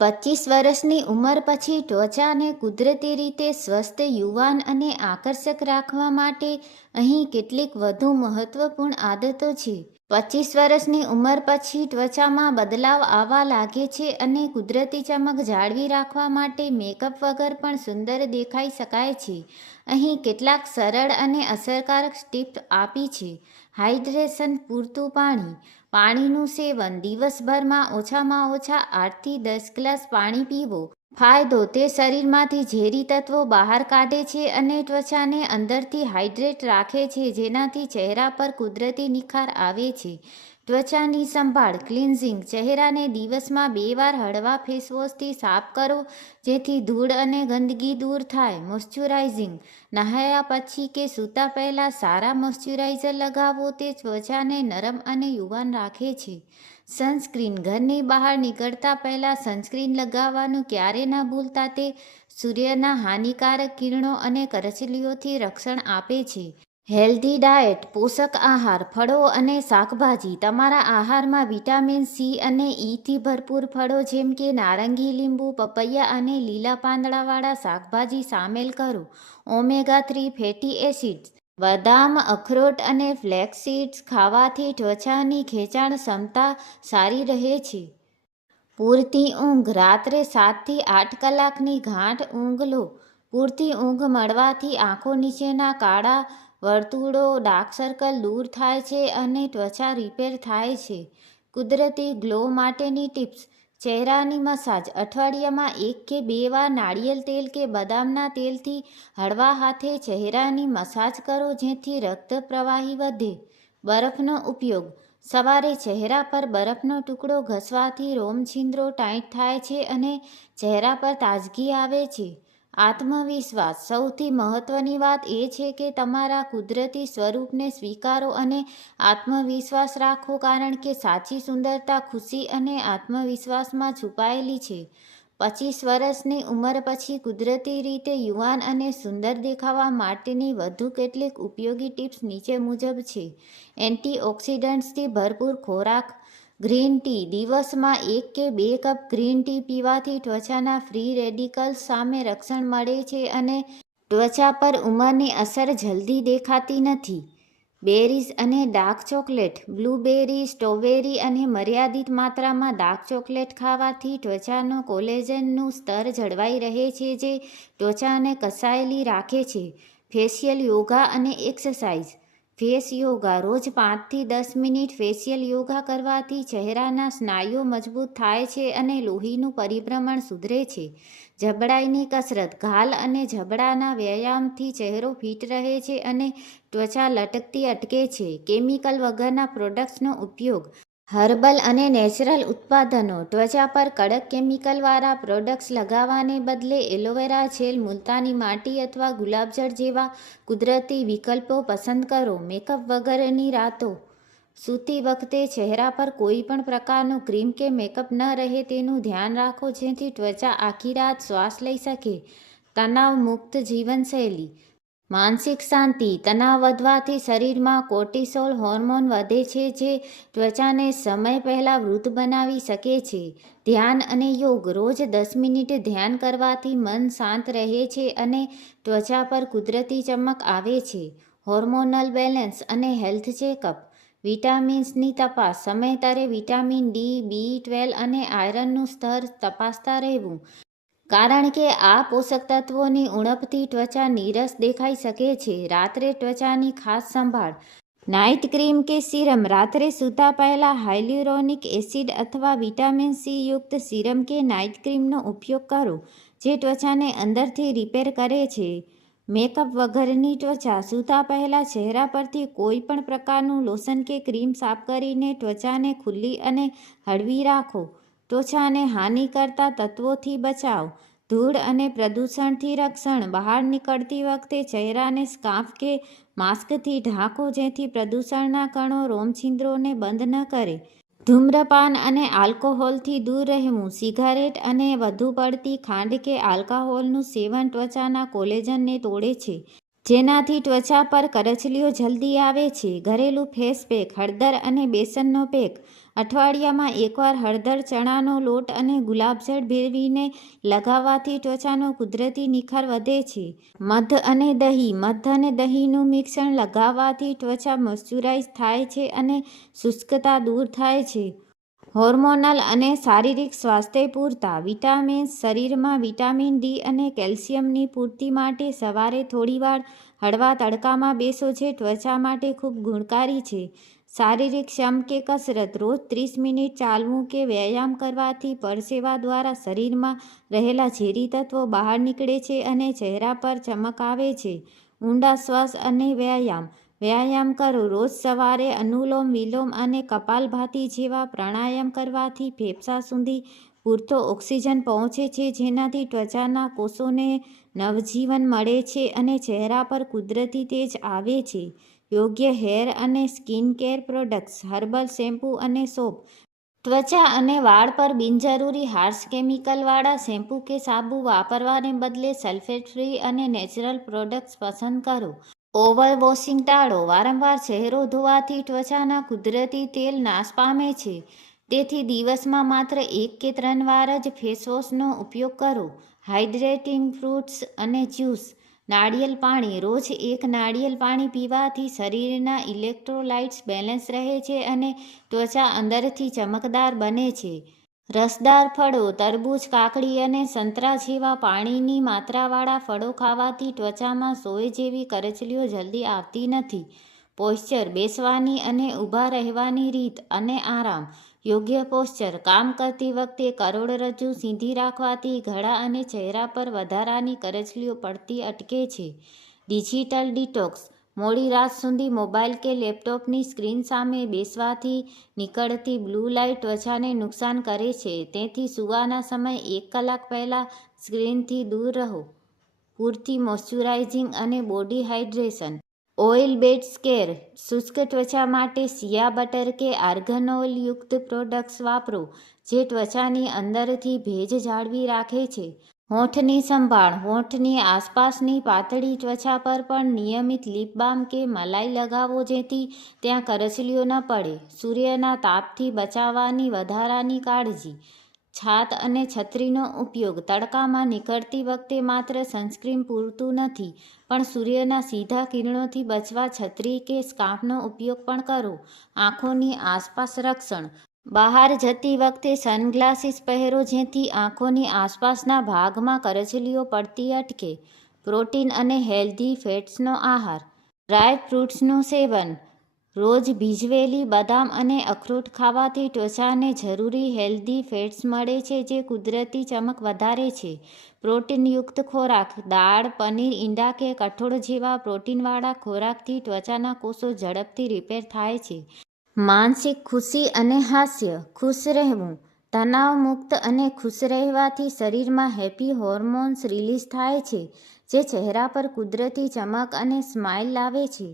25 વર્ષની ઉંમર પછી ત્વચાને કુદરતી રીતે સ્વસ્થ, યુવાન અને આકર્ષક રાખવા માટે અહીં કેટલીક વધુ મહત્વપૂર્ણ આદતો છે. 25 વર્ષની ઉંમર પછી ત્વચામાં બદલાવ આવવા લાગે છે અને કુદરતી ચમક જાળવી રાખવા માટે મેકઅપ વગર પણ સુંદર દેખાઈ શકાય છે. અહીં કેટલાક સરળ અને અસરકારક ટિપ્સ આપી છે. હાઇડ્રેશન: પૂરતું પાણી. પાણીનું સેવન: દિવસભરમાં ઓછામાં ઓછા 8 થી 10 ગ્લાસ પાણી પીવો. ફાયદો: તે શરીરમાંથી ઝેરી તત્વો બહાર કાઢે છે અને ત્વચાને અંદરથી હાઇડ્રેટ રાખે છે, જેનાથી ચહેરા પર કુદરતી નિખાર આવે છે. ત્વચાની સંભાળ ક્લિન્ઝિંગ: ચહેરાને દિવસમાં 2 વાર હળવા ફેસવોશથી સાફ કરો જેથી ધૂળ અને ગંદકી દૂર થાય. મોઇશ્ચરાઇઝિંગ: નહાયા પછી કે સૂતા પહેલાં સારા મોઇશ્ચરાઇઝર લગાવો. તે ત્વચાને નરમ અને યુવાન રાખે છે. સનસ્ક્રીન: ઘરની બહાર નીકળતા પહેલા સનસ્ક્રીન લગાવવાનું ક્યારેય ન ભૂલતા. તે સૂર્યના હાનિકારક કિરણો અને કરચલીઓથી રક્ષણ આપે છે. હેલ્ધી ડાયટ: પોષક આહાર, ફળો અને શાકભાજી. તમારા આહારમાં વિટામિન સી અને ઇથી ભરપૂર ફળો જેમ કે નારંગી, લીંબુ, પપૈયા અને લીલા પાંદડાવાળા શાકભાજી સામેલ કરો. ઓમેગા-3 ફેટી એસિડ્સ: બદામ, અખરોટ અને ફ્લેક્સ સીડ્સ ખાવાથી ત્વચાની ખેંચાણ ક્ષમતા સારી રહે છે. પૂરતી ઊંઘ: રાત્રે 7 થી 8 કલાકની ગાઢ ઊંઘ લો. પૂરતી ઊંઘ મળવાથી આંખો નીચેના કાળા વર્તુળો, ડાર્ક સર્કલ દૂર થાય છે અને ત્વચા રિપેર થાય છે. કુદરતી ગ્લો માટેની ટિપ્સ: ચહેરાની મસાજ: અઠવાડિયામાં 1 કે 2 વાર નાળિયેર તેલ કે બદામના તેલથી હળવા હાથે ચહેરાની મસાજ કરો જેથી રક્ત પ્રવાહી વધે. બરફનો ઉપયોગ: સવારે ચહેરા પર બરફનો ટુકડો ઘસવાથી રોમછિદ્રો ટાઈટ થાય છે અને ચહેરા પર તાજગી આવે છે. આત્મવિશ્વાસ: સૌથી મહત્વની વાત એ છે કે તમારા કુદરતી સ્વરૂપને સ્વીકારો અને આત્મવિશ્વાસ રાખો કારણ કે સાચી સુંદરતા ખુશી અને આત્મવિશ્વાસમાં છુપાયેલી છે. 25 વર્ષની ઉંમર પછી કુદરતી રીતે યુવાન અને સુંદર દેખાવા માટેની વધુ કેટલીક ઉપયોગી ટિપ્સ નીચે મુજબ છે. એન્ટીઓક્સિડન્ટ્સથી ભરપૂર ખોરાક. ગ્રીન ટી: દિવસમાં 1 કે 2 કપ ગ્રીન ટી પીવાથી ત્વચાના ફ્રી રેડિકલ્સ સામે રક્ષણ મળે છે અને ત્વચા પર ઉંમરની અસર જલ્દી દેખાતી નથી. બેરીઝ અને ડાર્ક ચોકલેટ: બ્લૂબેરી, સ્ટ્રોબેરી અને મર્યાદિત માત્રામાં ડાર્ક ચોકલેટ ખાવાથી ત્વચાનો કોલેજનનું સ્તર જળવાઈ રહે છે જે ત્વચાને કસાયેલી રાખે છે. ફેશિયલ યોગા અને એક્સરસાઇઝ. ફેસ યોગા: રોજ 5 થી 10 મિનિટ ફેશિયલ યોગા કરવાથી ચહેરાના સ્નાયુઓ મજબૂત થાય છે અને લોહીનું પરિભ્રમણ સુધરે છે. જબડાની કસરત: ગાલ અને જબડાના વ્યાયામથી ચહેરો ફિટ રહે છે અને ત્વચા લટકતી અટકે છે. કેમિકલ વગરના પ્રોડક્ટ્સનો ઉપયોગ. હર્બલ અને નેચરલ ઉત્પાદનો: ત્વચા પર કડક કેમિકલવાળા પ્રોડક્ટ્સ લગાવવાને બદલે એલોવેરા જેલ, મુલતાની માટી અથવા ગુલાબજળ જેવા કુદરતી વિકલ્પો પસંદ કરો. મેકઅપ વગરની રાતો: સૂતી વખતે ચહેરા પર કોઈ પણ પ્રકારનું ક્રીમ કે મેકઅપ ન રહે તેનું ધ્યાન રાખો જેથી ત્વચા આખી રાત શ્વાસ લઈ શકે. તણાવ-મુક્ત જીવનશૈલી. માનસિક શાંતિ: તણાવ વધવાથી શરીરમાં કોર્ટિસોલ હોર્મોન વધે છે જે ત્વચાને સમય પહેલાં વૃદ્ધ બનાવી શકે છે. ધ્યાન અને યોગ: રોજ 10 મિનિટ ધ્યાન કરવાથી મન શાંત રહે છે અને ત્વચા પર કુદરતી ચમક આવે છે. હોર્મોનલ બેલેન્સ અને હેલ્થ ચેકઅપ. વિટામિન્સની તપાસ: સમયાંતરે વિટામિન ડી, બી12 અને આયરનનું સ્તર તપાસતા રહેવું કારણ કે આ પોષક તત્વોની ઉણપથી ત્વચા નીરસ દેખાઈ શકે છે. રાત્રે ત્વચાની ખાસ સંભાળ. નાઇટ ક્રીમ કે સિરમ: રાત્રે સૂતા પહેલા હાયલ્યુરોનિક એસિડ અથવા વિટામિન સી યુક્ત સિરમ કે નાઇટ ક્રીમનો ઉપયોગ કરો જે ત્વચાને અંદરથી રિપેર કરે છે. મેકઅપ વગરની ત્વચા: સૂતા પહેલા ચહેરા પરથી કોઈ પણ પ્રકારનું લોશન કે ક્રીમ સાફ કરીને ત્વચાને ખુલ્લી અને હળવી રાખો. ત્વચાને હાનિ કરતા તત્વોથી બચાવ. ધૂળ અને પ્રદૂષણથી રક્ષણ: બહાર નીકળતી વખતે ચહેરાને સ્કાર્ફ કે માસ્કથી ઢાંકો જેથી પ્રદૂષણના કણો રોમછિદ્રોને બંધ ન કરે. ધૂમ્રપાન અને આલ્કોહોલથી દૂર રહેવું. સિગારેટ અને વધુ પડતી ખાંડ કે આલ્કોહોલનું સેવન ત્વચાના કોલેજનને તોડે છે જેનાથી ત્વચા પર કરચલીઓ જલ્દી આવે છે. ઘરેલું ફેસ પેક: હળદર અને બેસનનો પેક. અઠવાડિયામાં એકવાર હળદર, ચણાનો લોટ અને ગુલાબજળ ભેળવીને લગાવવાથી ત્વચાનો કુદરતી નિખાર વધે છે. મધ અને દહીં: મધ અને દહીંનું મિશ્રણ લગાવવાથી ત્વચા મોઇશ્ચરાઇઝ થાય છે અને શુષ્કતા દૂર થાય છે. હોર્મોનલ અને શારીરિક સ્વાસ્થ્ય પૂરતા વિટામિન્સ: શરીરમાં વિટામિન ડી અને કેલ્શિયમની પૂર્તિ માટે સવારે થોડીવાર હળવા તડકામાં બેસો જે ત્વચા માટે ખૂબ ગુણકારી છે. શારીરિક શ્રમ કે કસરત: રોજ 30 મિનિટ ચાલવું કે વ્યાયામ કરવાથી પરસેવા દ્વારા શરીરમાં રહેલા ઝેરી તત્વો બહાર નીકળે છે અને ચહેરા પર ચમક આવે છે. ઊંડા શ્વાસ અને વ્યાયામ: વ્યાયામ કરો. રોજ સવારે અનુલોમ વિલોમ અને કપાલભાતિ જેવા પ્રાણાયામ કરવાથી ફેફસાં સુધી પૂરતો ઓક્સિજન પહોંચે છે જેનાથી ત્વચાના કોષોને નવજીવન મળે છે અને ચહેરા પર કુદરતી તેજ આવે છે. યોગ્ય હેર અને skin care products: herbal shampoo અને સોપ. ત્વચા અને વાળ પર બિનજરૂરી હાર્શ કેમિકલવાળા શેમ્પૂ કે સાબુ વાપરવાને બદલે સલ્ફેટ ફ્રી અને નેચરલ પ્રોડક્ટ્સ પસંદ કરો. ઓવર વોશિંગ ટાળો: વારંવાર ચહેરો ધોવાથી ત્વચાના કુદરતી તેલ નાશ પામે છે. તેથી દિવસમાં માત્ર 1 કે 3 વાર જ ફેસવોશનો ઉપયોગ કરો. હાઇડ્રેટિંગ ફ્રૂટ્સ અને જ્યુસ: નાળિયેર પાણી: રોજ 1 નાળિયેર પાણી પીવાથી શરીરના ઇલેક્ટ્રોલાઇટ્સ બેલેન્સ રહે છે અને ત્વચા અંદરથી ચમકદાર બને છે. રસદાર ફળો: તરબૂચ, કાકડી અને સંતરા જેવા પાણીની માત્રાવાળા ફળો ખાવાથી ત્વચામાં સોય જેવી કરચલીઓ જલ્દી આવતી નથી. પોશ્ચર: બેસવાની અને ઊભા રહેવાની રીત અને આરામ. યોગ્ય પોશ્ચર: કામ કરતી વખતે કરોડરજ્જુ સીધી રાખવાથી ગળા અને ચહેરા પર વધારાની કરચલીઓ પડતી અટકે છે. ડિજિટલ ડિટોક્સ: મોડી રાત સુધી મોબાઈલ કે લેપટોપની સ્ક્રીન સામે બેસવાથી નીકળતી બ્લુ લાઇટ ત્વચાને નુકસાન કરે છે. તેથી સૂવાના સમયે 1 કલાક પહેલાં સ્ક્રીનથી દૂર રહો. પૂરતી મોઇશ્ચરાઇઝિંગ અને body hydration. Oil based care: શુષ્ક ત્વચા માટે શિયા બટર કે આર્ગન ઓઇલયુક્ત પ્રોડક્ટ્સ વાપરો જે ત્વચાની અંદરથી ભેજ જાળવી રાખે છે. હોઠની સંભાળ: હોઠની આસપાસની પાતળી ત્વચા પર પણ નિયમિત લિપ બામ કે મલાઈ લગાવો જેથી ત્યાં કરચલીઓ ન પડે. સૂર્યના તાપથી બચાવવાની વધારાની કાળજી. છાત અને છત્રીનો ઉપયોગ: તડકામાં નીકળતી વખતે માત્ર સનસ્ક્રીન પૂરતું નથી પણ સૂર્યના સીધા કિરણોથી બચવા છત્રી કે સ્કાર્ફનો ઉપયોગ પણ કરો. આંખોની આસપાસ રક્ષણ: બહાર જતી વખતે સનગ્લાસીસ પહેરો જેથી આંખોની આસપાસના ભાગમાં કરચલીઓ પડતી અટકે. પ્રોટીન અને હેલ્ધી ફેટ્સનો આહાર. ડ્રાય ફ્રૂટ્સનું સેવન: રોજ ભીંજવેલી બદામ અને અખરોટ ખાવાથી ત્વચાને જરૂરી હેલ્ધી ફેટ્સ મળે છે જે કુદરતી ચમક વધારે છે. પ્રોટીનયુક્ત ખોરાક: દાળ, પનીર, ઈંડા કે કઠોળ જેવા પ્રોટીનવાળા ખોરાકથી ત્વચાના કોષો ઝડપથી રિપેર થાય છે. માનસિક ખુશી અને હાસ્ય. ખુશ રહેવું: તણાવ મુક્ત અને ખુશ રહેવાથી શરીરમાં હેપી હોર્મોન્સ રિલીઝ થાય છે જે ચહેરા પર કુદરતી ચમક અને સ્માઇલ લાવે છે.